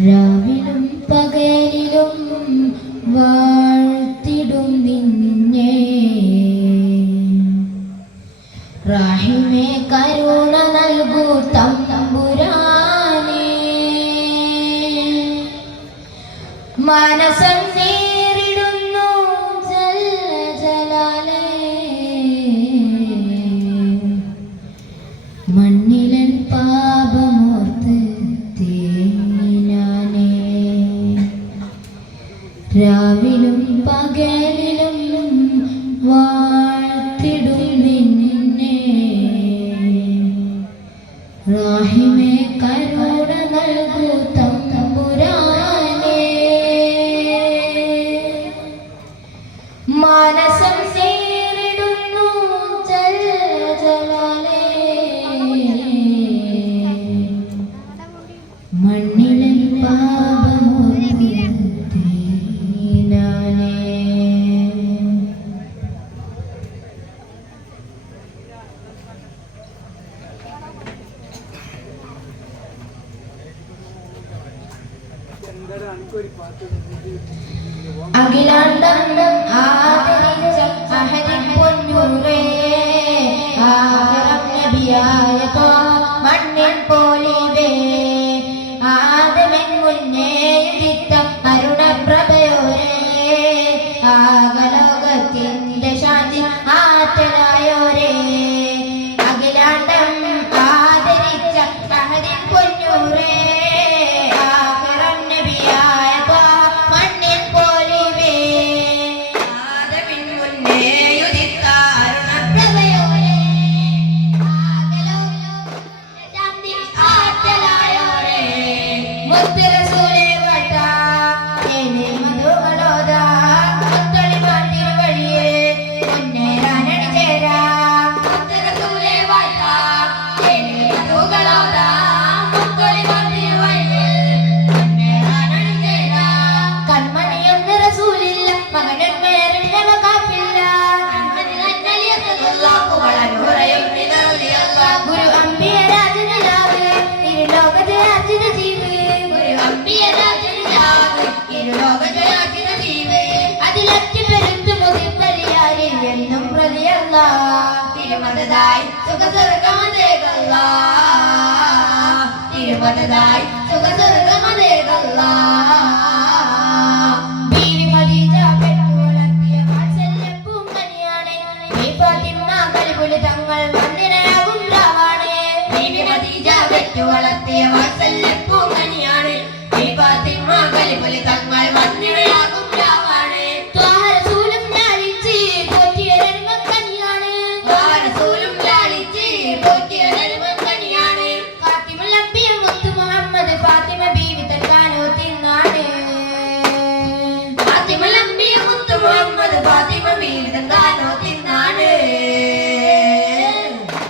രാവിലും പകലിലും വാഴ്ത്തിടും നിന്നെ റഹീമേ കരുണ നൽകൂ തമ്പുരാനേ മനസ്സം നേരിടുന്നു ജലാലേ മണ്ണിലൻ പാപമോർത്ത് തേങ്ങിനാനേ രാവിലും പകലിലും വാഴ്ത്തിടും നിന്നെ റഹീമേ കരുണ നൽകൂ തമ്പുരാനേ മനസ്സം നേരിടുന്നു ജലാലേ മണ്ണിലൻ പാപമോർത്ത് തേങ്ങിനാനേ അഖിലാണ്ടം ആദരിച്ച അഹദിൻ പൊന്നൂറേ ആദരം നബിയായ മണ്ണിൻ പോലിവേ ആദമൻ മുന്നേ ഉദിത്ത അരുണപ്രഭയോരേ ആകലോകത്തിന്റെ ശാന്തി ആറ്റലായോരേ അഖിലാണ്ടം ആദരിച്ച അഹദിൻ പൊന്നൂറേ തിരുമതതായി സുഖസ്വർഗമതേകല്ലാ തിരുമതതായി സുഖസ്വർഗമതേകല്ലാ ബീവി ഖദീജ പെറ്റുവളർത്തിയ വാത്സല്യപ്പൂങ്കനിയാണ് ഈ ഫാത്തിമ കലിപുലി തങ്ങൾ വന്ദിനയാകും രാവാണ് ബീവി ഖദീജ പെറ്റുവളർത്തിയ വാത്സല്യപ്പൂങ്കനിയാണ് ഈ ഫാത്തിമ കലിപുലി തങ്ങൾ വന്ദിനയാകും രാവാണ് ഫാത്തിമ ബീവി താനോ തിന്നാണ്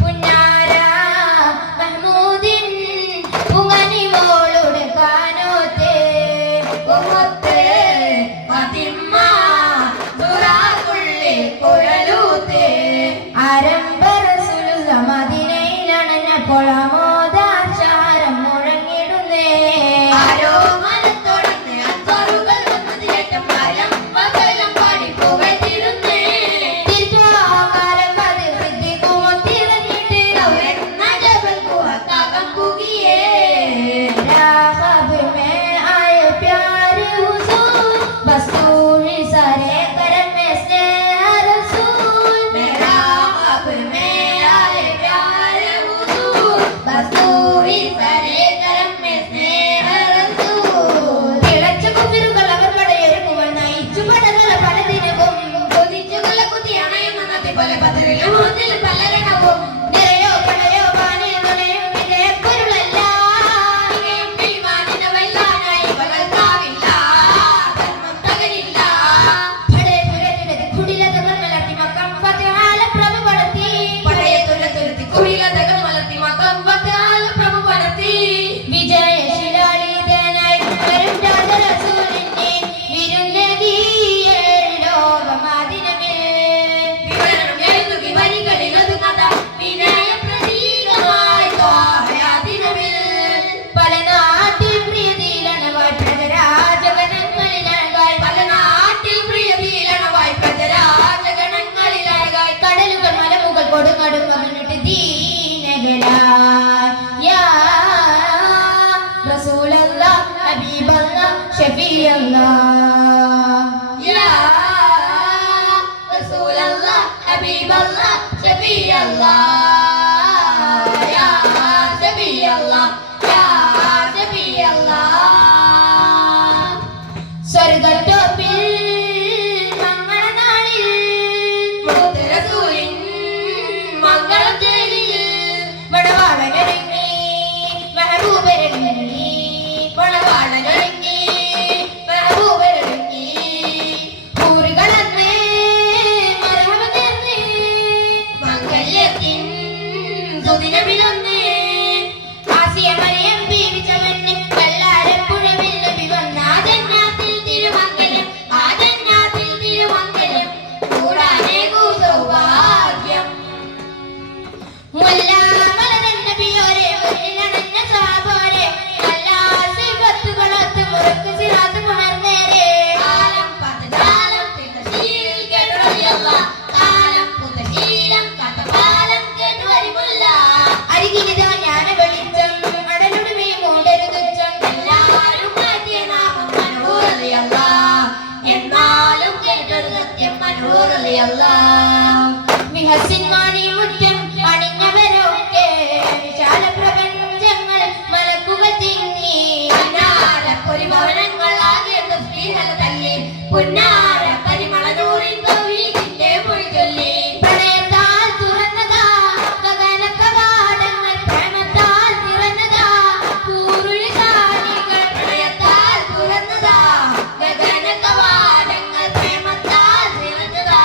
പുന്നാര മഹ്മൂദിൻ പുങ്ങനിമോളുടെ വിഹസിൻ മാണിമുറ്റം അണിഞ്ഞവരൊക്കെ വിശാല പ്രപഞ്ചങ്ങൾ മലക്കുകൾ തിങ്ങി പൊരിഭവനങ്ങൾ ആകെ സ്ത്രീഹല തല്ലി പുന്നാര പരിമള നൂറിൻ തൗഹീദിന്റെ മൊഴി ചൊല്ലി പ്രണയത്താൽ തുറന്നതാ ഗഗന കവാടങ്ങൾ പ്രേമത്താൽ നിറഞ്ഞതാ പൂരുളി സാനികൾ പ്രണയത്താൽ തുറന്നതാ ഗഗന കവാടങ്ങൾ പ്രേമത്താൽ നിറഞ്ഞതാ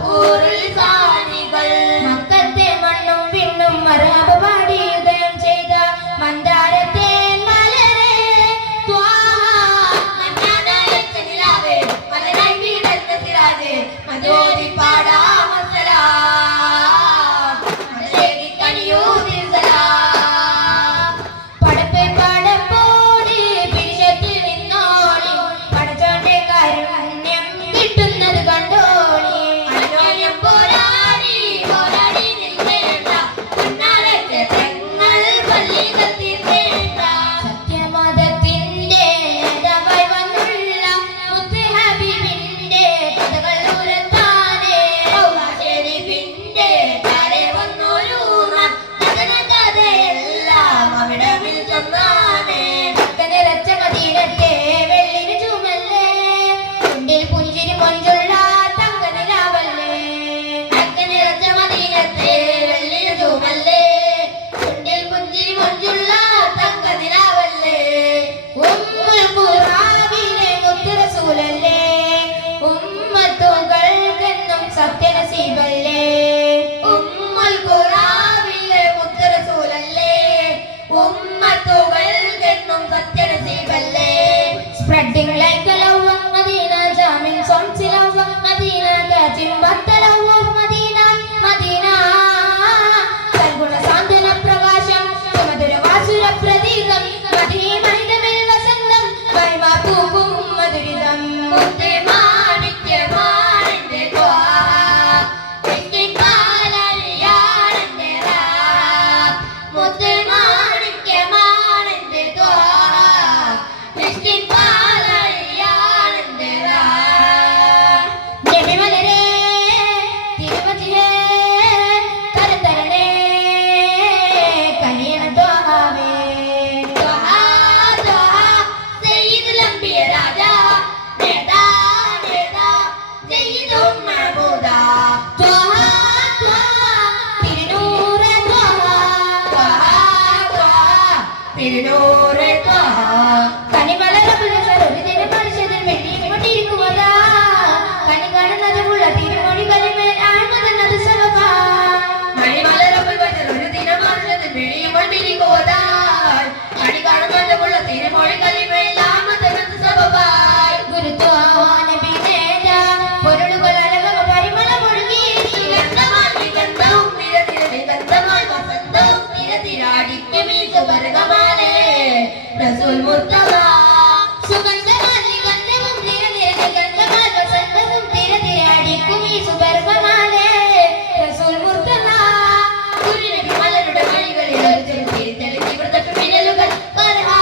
പൂരുളി സാനികൾ മക്കത്തെ മണ്ണും വിണ്ണും മറഹബ പാടി ഉദയം ചെയ്ത മന്ദാരത്തെ Spreading like a love of Medina, jamming songs in love of Medina, catching butter of Medina, Medina. Sarguna Sandhana Pravasham, Madhura Vasura Pradeegam, Madhimai Damil Vasandam, Vaima Pupum Madhuridam. Mutte Manikya Marinde Dwaa, Viskin Palaliyarinde Raab, Mutte Manikya Marinde Dwaa, Viskin Rasul Murtala Sugandhamali gandhamum tira tira gandhamal vasandhamum tira tira adikumi subargamale Rasul Murtala Guru Nabi malarude valigalil orjal thirithali ivrathu minalugal marha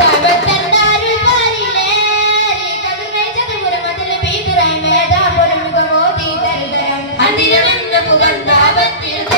Tavattandarul parile kadunai chadumura madale peedurai meda porumiga modi darudaram andiravanna muganda battirde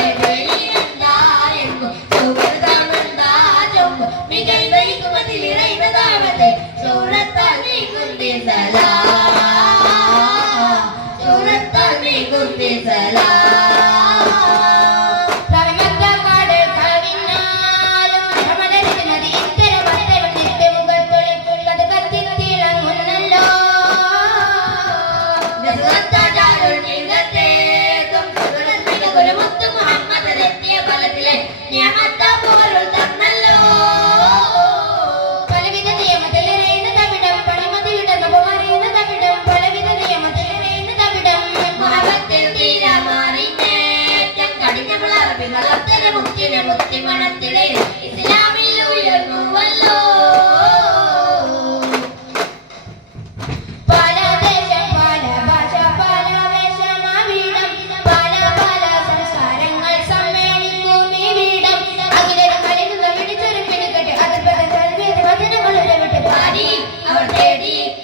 our daddy,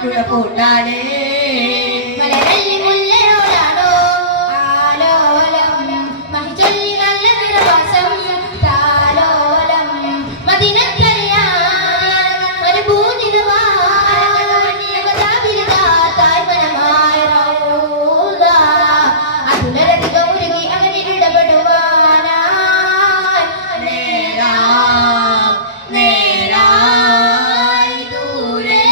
ഗുണപൂണ്ടാണ് മലരല്ലി മുല്ലയോടാണോ Alolam മഹിചൊല്ലി നല്ല നിറവാസം താലോലം മദിനക്കല്യാൺ ഒരു പൂതിരുവാ തായ്മനമായ റൗള അതുലരധികം ഉരുകി അങ്ങനെ ഇടപെടുവാനായി നേരായി ദൂരെ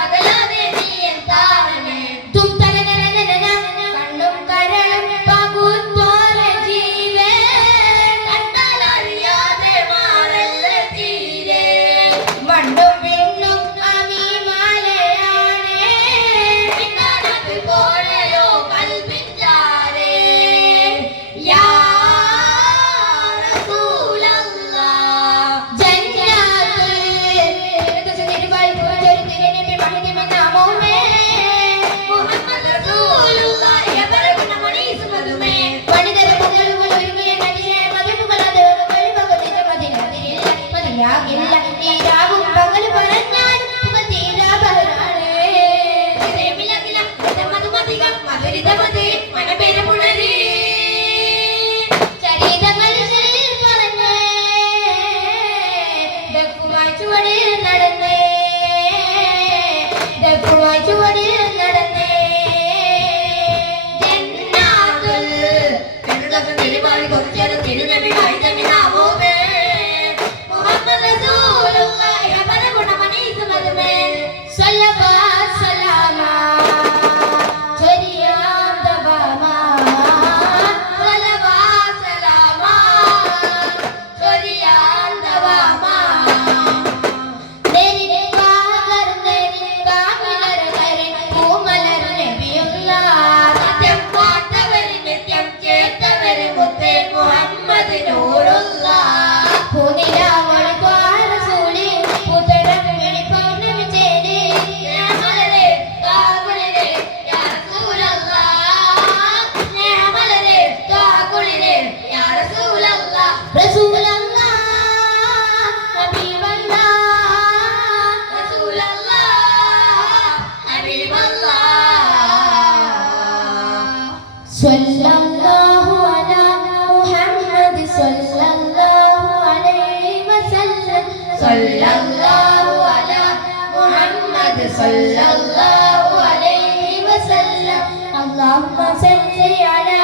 അകലാതെ നീ എന്താണ് തും തലനരനന കണ്ണും കരളും പകുത്തോര ജീവേ കണ്ടാലറിയാതെ മാറല്ല തീരെ മണ്ണും പിണ്ണും അമീമാലയാണേ പിന്നാനത്ത് പോലെയോ കൽപ്പിച്ചാരേ യാ റസൂലല്ലാഹ് മുഹമ്മദ് റസൂലുള്ളാഹി യബറകുന മണീസ് മതുമേ തിരമിലകില മധുമതിക മധുരിതമതി മനപേര പുണരി നടന്നേ നടന്നേ ജന്നാത്തുൽ ഫിർദൗസ് തിരുവാലി കൊച്ചേരും തിരുനബി വൈദമി നാമോമേ മുഹമ്മദ് റസൂലുള്ളാഹി യബറകുന മണീസ് മതുമേ സല്ലല്ലാഹു സലാമ ചരിയാം ദബാമാ സല്ലല്ലാഹു സലാമ ചൊരിയാൻ ദവാമാ തെരി പാകർന്നെ കാമിലരരെ പൂമലർ നബിയുള്ളാഹ് സത്യം പാട്ടവര് നിത്യം ചേർത്തവര് മുത്തേ മുഹമ്മദ് നൂറുള്ളാഹ് പൂനിലാവളി ത്വാരസൂലി പുതരം വെളി പൗർണമി ചേരി സ്നേഹമലരെ കാകുളിരെ യാ റസൂലല്ലാഹ് സ്നേഹമലരെ കാകുളിരെ യാ റസൂലല്ലാഹ് റസൂലല്ലാഹ് ഹബീബല്ലാഹ് റസൂലല്ലാഹ് ഹബീബല്ലാഹ് സ്വല്ലല്ലാഹു അലാ മുഹമ്മദ് സ്വല്ലല്ലാഹു അലൈഹി വസല്ലം സ്വല്ലല്ലാഹു അലാ മുഹമ്മദ് സ്വല്ലല്ലാഹു അലൈഹി വസല്ലം اللهم صل على